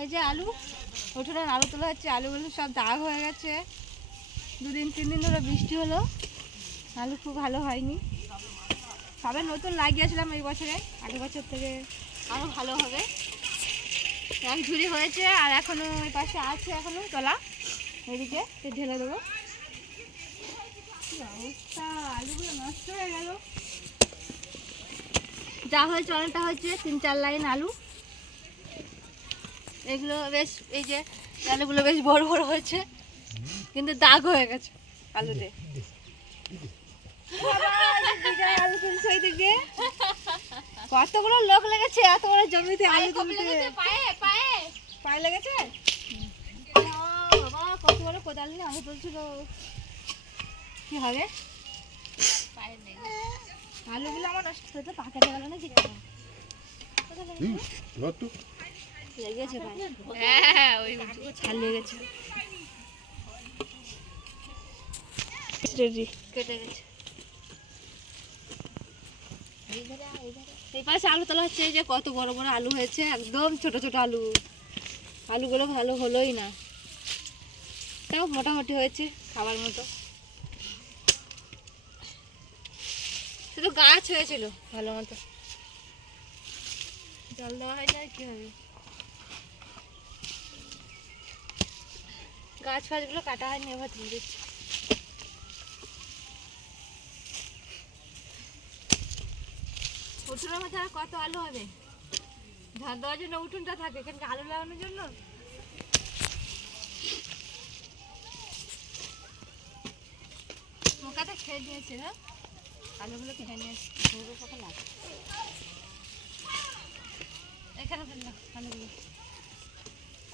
এই যে আলু উঠোনের আলু তোলা হচ্ছে, আলুগুলো সব দাগ হয়ে গেছে। দুদিন, তিন দিন ধরে বৃষ্টি হলো, আলু খুব ভালো হয়নি। সবে নতুন লাগিয়েছিলাম এই বছরে, আগের বছর থেকে আরও ভালো হবে। এক ঝুড়ি হয়েছে আর এখনও ওই পাশে আছে এখনও তোলা, এদিকে ঢেলে দেবো। অবস্থা? আলুগুলো নষ্ট হয়ে গেল। যা হয়েছে, অনেকটা হয়েছে, তিন চার লাইন আলু। এগুলো বেশ এই যে আলুগুলো বেশ বড় বড় হয়েছে কিন্তু দাগ হয়ে গেছে আলুতে। কতগুলো লোক লেগেছে এত বড় জমিতে আলু তুলতে। পায়ে লেগেছে? ও বাবা কত বড় কোদাল নিয়ে আলু তুলছিল। কি হবে? আলুগুলো আমার নষ্ট হতে পাকাতে গেল না কি হ্যাঁ ওই ছাল লেগেছে রেডি কেটে গেছে। এই পাশে আলু তোলা হচ্ছে এই যে কত বড় বড় আলু হয়েছে একদম ছোট ছোট আলু। আলুগুলো ভালো হলোই না। তাও মোটামুটি হয়েছে খাবার মতো। শুধু গাছ হয়েছিল ভালো মতো। জল দেওয়া হয় না কি হবে? গাছ ফাছগুলো কাটা হয়নি, এবার তুলে দিচ্ছি। উঠোনের মধ্যে আর কত আলু হবে? ধান দেওয়ার জন্য উঠোনটা থাকে এখানকে আলু লাগানোর জন্য? পোকাটা খেয়ে নিয়েছে না? আলুগুলো খেয়ে নিয়েছে পোকা লাগে এখানে আলুগুলো।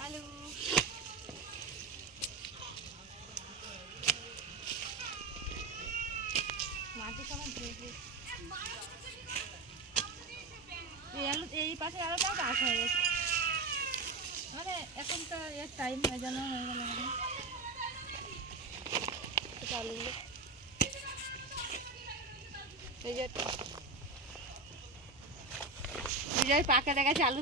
আলু। এই পাশে আলুটাও গাছ হয়ে গেছে। মানে এখন তো এর টাইম হয়ে যেন হয়ে গেল আলুগুলো এই যে পাকা দেখাচ্ছে আলু